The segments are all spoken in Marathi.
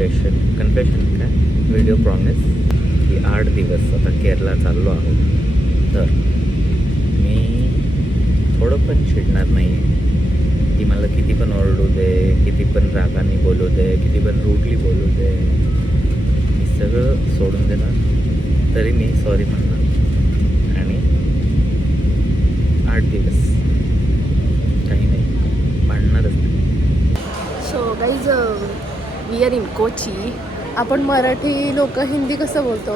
कन्फेशन काय व्हिडिओ प्रॉमिस की 8 दिवस आता केरला चाललो आहोत. तर मी थोडं पण चिडणार नाही आहे. ती मला किती पण ओरडू दे, किती पण रागाने बोलू दे, किती पण रूडली बोलू दे, मी सगळं सोडून देणार. तरी मी सॉरी म्हणणार आणि 8 दिवस काही नाही, भांडणारच नाही. So guys we are in Kochi. आपण मराठी लोक हिंदी कसं बोलतो,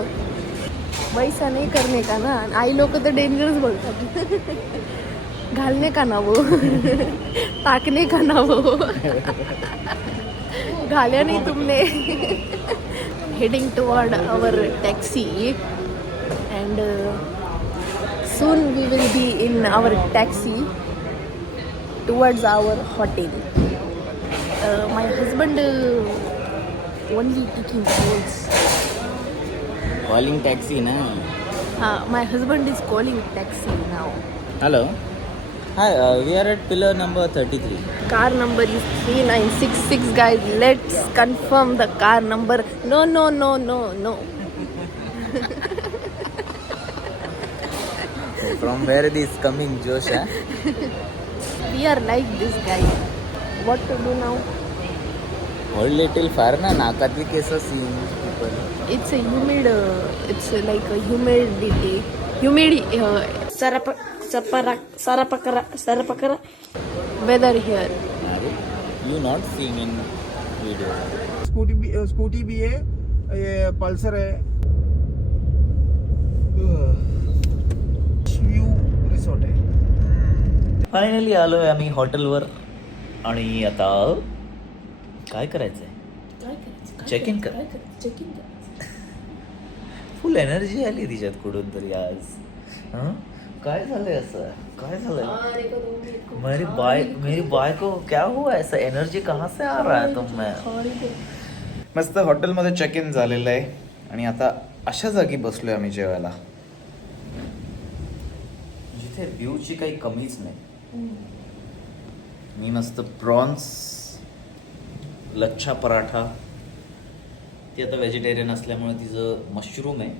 वैसा नाही करणे का ना. आई लोक तर डेंजरस बोलतात. घालणे का ना वो, टाकणे का ना वो, घाल्या नाही तुमने. Heading toward our taxi and soon we will be in our taxi towards our hotel. My husband only taking calls. Calling taxi na. My husband is calling taxi now. Hello. Hi, we are at pillar number 33. Car number is 3966 guys. Let's confirm the car number. No. From where this coming, Josh? We are like this guys. What to do now? Hold little far na, नाकातली केस सीन people. It's a humid. It's like a humidity. Sarapakara weather here. You not seeing in video. Scooty भी है, ये पल्सर है. व्यू रिसॉर्ट आहे. फायनली आलोय आम्ही हॉटेलवर आणि आता काय करायचंय? चेक इन कर. फुल एनर्जी आली तिच्यात कुठून तरी आज. काय झालंय असं? काय झालंय? मेरी बाय को क्या हुआ? ऐसा एनर्जी कहाँ से आ रहा है तुम में? मस्त हॉटेलमध्ये चेक इन झालेलं आहे आणि आता अशा जागी बसलोय आम्ही जेवायला जिथे व्ह्यूची काही कमीच नाही. मी मस्त प्रॉन्स, लच्छा पराठा, ती आता व्हेजिटेरियन असल्यामुळे तिचं मशरूम आहे,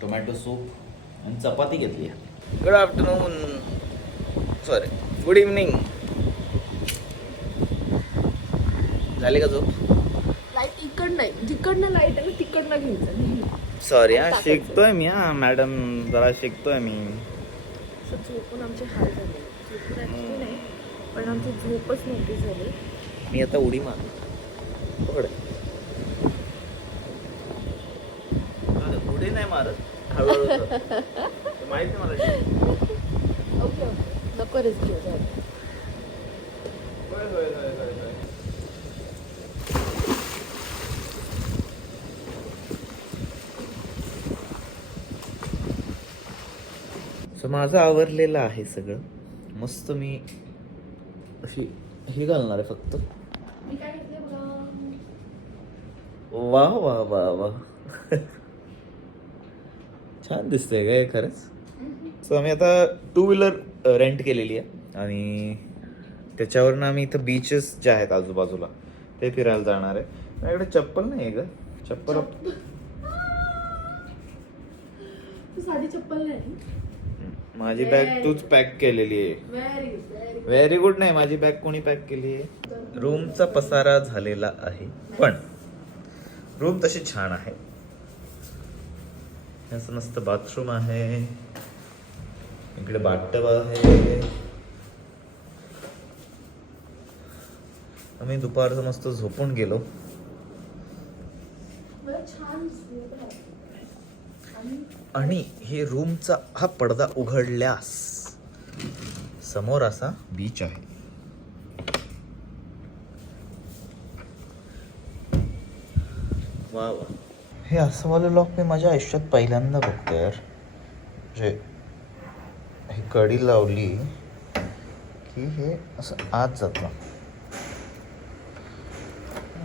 टोमॅटो सूप आणि चपाती घेतली आहे. Good afternoon, sorry good evening. झाली का झोप? लाईट इकडं नाही, जिकडनं लाईट आहे तिकडनं घ्यायचं. सॉरी हा, शिकतोय मी. हा मॅडम, जरा शिकतोय मी. झोपून आमचे हाल झाले. झोपून ॲक्च्युली नाही, पण आमची झोपच नव्हती झाली. मी आता उडी मारतो. उडी नाही मारत, हळूहळू माहिती मला. ओके नको रिस्क घेऊ झालं. सो माझं आवरलेलं आहे सगळं. मस्त मी अशी हे घालणार आहे फक्त. वाह वाह वाह वाह, छान दिसतंय काय खरंच. सो आम्ही आता 2 व्हीलर रेंट केलेली आहे आणि त्याच्यावरनं आम्ही इथं बीचेस जे आहेत आजूबाजूला ते फिरायला जाणार आहे. माझ्याकडे चप्पल नाही आहे ग. चप्पल साधी चप्पल नाही. माझी बॅग तूच पॅक केलेली आहे. Very good. नाही, माझी बॅग कोणी पॅक केली आहे? रूमचा पसारा झालेला आहे पण रूम तशी छान आहे. असं मस्त बाथरूम आहे, इकडे बाथटब आहे. आम्ही दुपारचं मस्त झोपून गेलो. आणि हे रूमचा हा पडदा उघडल्यास समोर असा बीच आहे. वा वा, हे असं वालं लॉक मी माझ्या आयुष्यात पहिल्यांदा बघतो यार. जे ही कडी लावली की हे असं आत जातं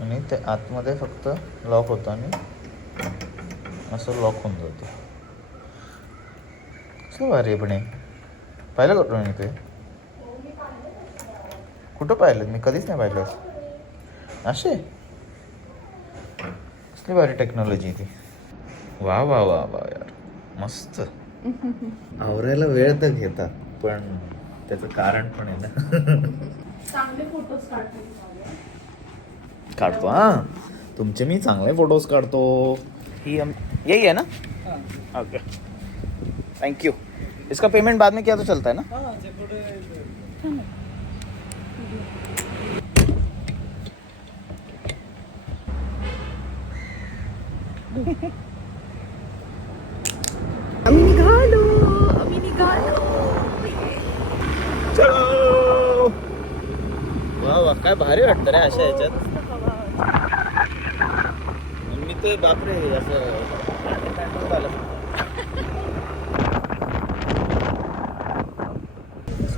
आणि ते आतमध्ये फक्त लॉक होतं आणि असं लॉक होऊन जातं. कसं भारी पण आहे. पाहिलं कुठं मी ते? कुठं पाहिलं? मी कधीच नाही पाहिलं असे. कसली भारी टेक्नॉलॉजी ती. वा वा वा वा यार, मस्त. आवरायला वेळ तर घेतात, पण त्याचं कारण पण आहे ना. चांगले फोटोज काढतो हा, तुमचे मी चांगले फोटोज काढतो. ही यही है ना. Okay, thank you. इसका पेमेंट बाद में किया तो चलता है ना. आम्ही निघालो. चलो. वा वा, काय भारी वाटतं रे अशा ह्याच्यात. मी ते बापरे असं झालं.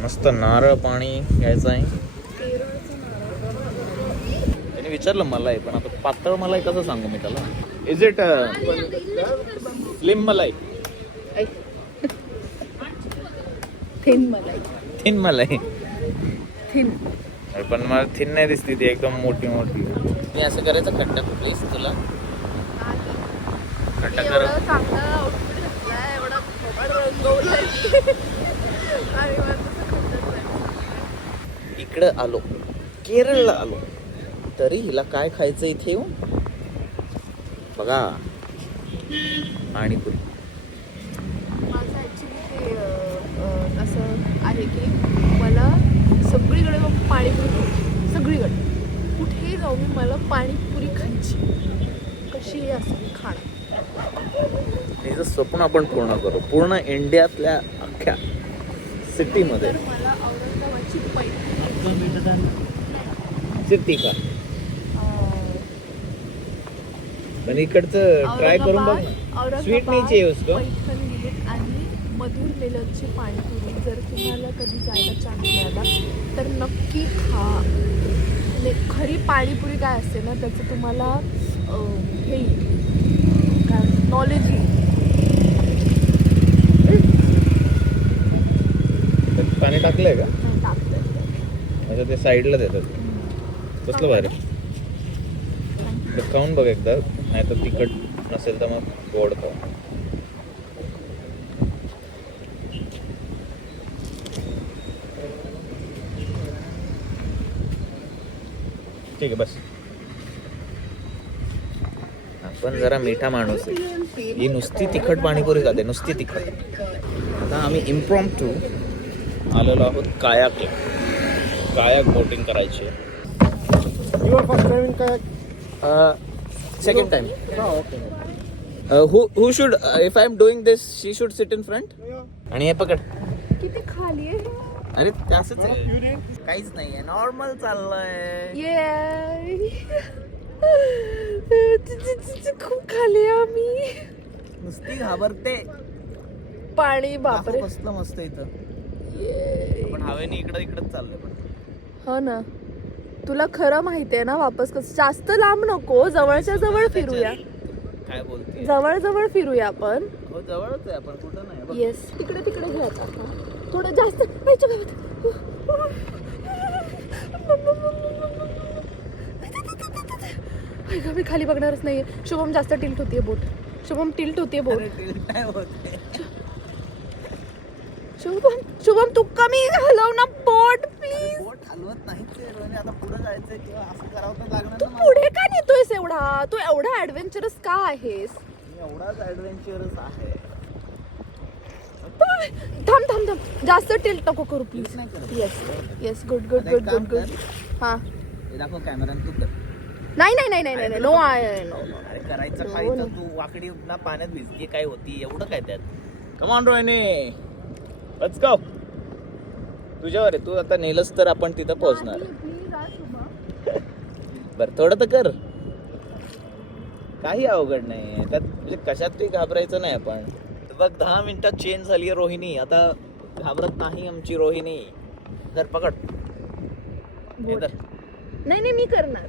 मस्त नारळ पाणी घ्यायचं आहे. त्याने विचारलं मलाई, पण आता पातळ मलाई कसं सांगू मी त्याला. इज इट स्लिम मलाई? थिन मलाई. थिन मलाई. थिन. पण मला थिन नाही दिसती ती, एकदम मोठी मोठी. मी असं करायचं खड्डा प्लीज तुला. खड्डा कर. चांगला आउटफिट घातलाय, एवढा थोडा रंगवलाय आणि मला तसं खड्ड्यात जायचं. इकडं आलो, केरळला आलो, तरी हिला काय खायचं इथे येऊन. बघा, पाणीपुरी. माझं ॲक्च्युली ते असं आहे की मला सगळीकडे मग पाणीपुरी खायची. सगळीकडे कुठेही जाऊ मी, मला पाणीपुरी खायची. कशीही असं मी खाणार. हिचं स्वप्न आपण पूर्ण करू, पूर्ण इंडियातल्या अख्ख्या सिटीमध्ये. तर मला औरंगाबादची पैठणी सिटी का पण इकडचं ट्राय करून बघ ना. स्वीट नाही चाहिए उसको. पैठण गेलीत आणि मधुर मिलनची पाणीपुरी जर तुम्हाला कधी जायला चान्स मिळाला तर नक्की खा. खरी पाणीपुरी काय असते ना, त्याचं तुम्हाला हे काय नॉलेज येईल. पाणी टाकलंय का? टाकतं अच्छा, ते साईडला देतात. कसलं भारी. खाऊन बघ एकदा, नाही तर तिखट नसेल तर मग गोड खाऊ. ठीक आहे बस. आपण जरा मिठा माणूस आहे. ही नुसती तिखट पाणीपुरी खाते, नुसती तिखट. आता आम्ही इम्प्रॉम्प्टू आलेलो आहोत कायाक. कायाक बोटिंग करायची. Your first time in kayak? Second time. Okay. who should if I am doing this, she should sit in front. आणि हे पकड. किती खाली आहे. अरे असंच आहे, काहीच नाहीये, नॉर्मल चाललंय. खूप खाली आहे आम्ही. नुसती घाबरते. पाणी बापरे. कसलं मस्त इथं. पण हवेने इकडं इकडंच चाललंय. पण हो ना, तुला खरं माहिती आहे ना, वापस कसं जास्त लांब नको, जवळच्या जवळ फिरूया. काय बोलते, जवळ जवळ फिरूया आपण. हो जवळच आहे आपण, कुठं नाही. येस, तिकडे तिकडे घे आता. थोडं जास्त पाहिजे गावात. मी खाली बघणारच नाहीये. शुभम जास्त टिल्ट होतीये बोट. शुभम टिल्ट होतीये बोट. शुभम तू कमी हलव ना बोट प्लीज. बोट हलवत नाही. आता पुढे जायचंय किंवा असं करावं तर लागणार. तू पुढे का नेतोयस एवढा? तू एवढा ऍडव्हेंचरस का आहेस? एवढाच ऍडव्हेंचरस आहे. थांब थांब थांब, जास्त टिल्ट नको करू please. Yes yes, good good good good good. हा दाखव कॅमेरा तू कर. नाही नाही नाही नाही नाही, नो आय नो. अरे करायचं काय तर तू वाकडी ना पाण्यात भिजली काय होती, एवढं काय त्यात. Come on Rohini, let's go. तुझ्यावर आहे, तू आता नेलस तर आपण तिथं पोहोचणार. बरं थोडं तर कर, काही अवघड नाही त्यात. म्हणजे कशातही घाबरायचं नाही आपण. बघ 10 मिनिटात चेंज झाली आहे रोहिणी, आता घाबरत नाही आमची रोहिणी. जर पकड. नाही नाही, मी करणार.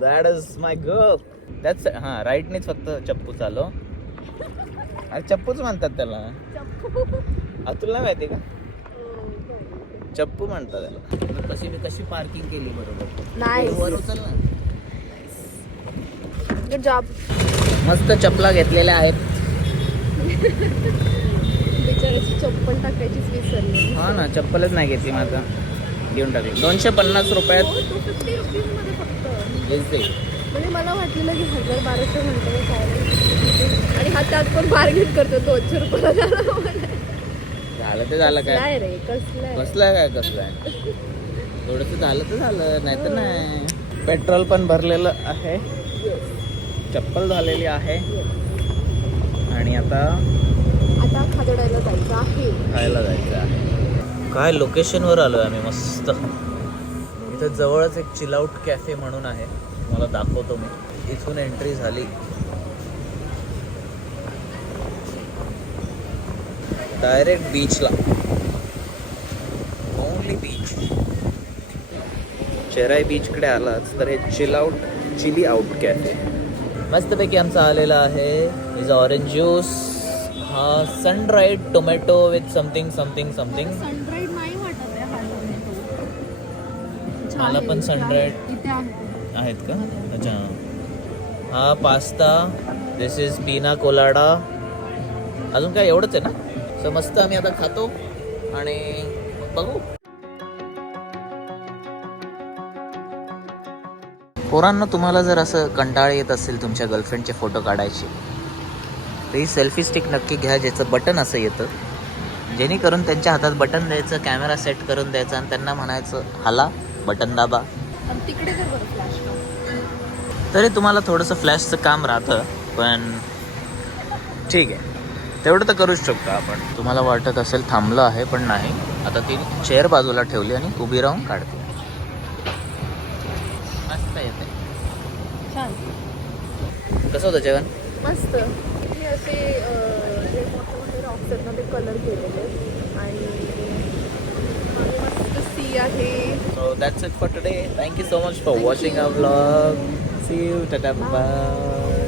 That is my girl. That's हां, राईटनेच फक्त चप्पू चालव. अरे चप्पूच म्हणतात त्याला. तुला नाही माहिती का? चप्पू म्हणतात त्याला. कशी कशी पार्किंग केली बरोबर. नाही वर उचल ना. Good job. मस्त चपला घेतलेल्या आहेत. बिचाराची चप्पल टाकायचीच विसरली. हा ना, चप्पलच नाही घेतली माझा. घेऊन टाकली. 250 रुपयात 250 रुपीजमध्ये फक्त. दिसते. म्हणजे मला वाटलेलं की 1200 म्हणतो काय, आणि हा त्यात पण बार्गेन करतो 200 रुपयाला झालं ते झालं काय. काय रे कसलं कसलं काय कसलं आहे. थोडंसं झालं तर झालं, नाही तर नाही. पेट्रोल पण भरलेलं आहे, चप्पल झालेली आहे, आणि आता खादडायला जायचं आहे. खायला जायचं आहे. काय लोकेशनवर आलो आहे आम्ही मस्त. इथं जवळच एक चिलआउट कॅफे म्हणून आहे, मला दाखवतो मी. इथून एंट्री झाली डायरेक्ट बीचला. Only beach. चेराई बीचकडे आलाच तर हे चिली आउट कॅफे मस्तपैकी आमचा आलेला आहे. Is orange juice. हा sundried tomato with something something something. Sundried नाही वाटत आहे हा टोमॅटो. मला पण सनड्राईड इथे आहे. आहेत का. अच्छा. हा पास्ता. दिस इज पिना कोलाडा. अजून काय एवढंच आहे ना. सो मस्त आम्ही आता खातो आणि बघू. पोरांना तुम्हाला जर असं कंटाळ येत असेल तुमच्या गर्लफ्रेंडचे फोटो काढायचे, तर ही सेल्फी स्टिक नक्की घ्या, ज्याचं बटन असं येतं, जेणेकरून त्यांच्या हातात बटन द्यायचं, कॅमेरा सेट करून द्यायचा आणि त्यांना म्हणायचं हाला बटन दाबा. तिकडे जर बरं फ्लॅश तरी तुम्हाला थोडंसं फ्लॅशचं काम राहतं, पण ठीक आहे, तेवढं तर करूच शकतो आपण. तुम्हाला वाटत असेल थांबलं आहे, पण नाही. आता ती चेअर बाजूला ठेवली आणि उभी राहून काढते. मस्त येते. छान. कसं होतं जेवण. मस्त. हे असे जे मोठे मोठे रॉक्स आहेत ना ते कलर केलेले आहेत, आणि मस्त सी आहे. So that's it for today. Thank you so much for watching our vlog. See you. Tata. Bye.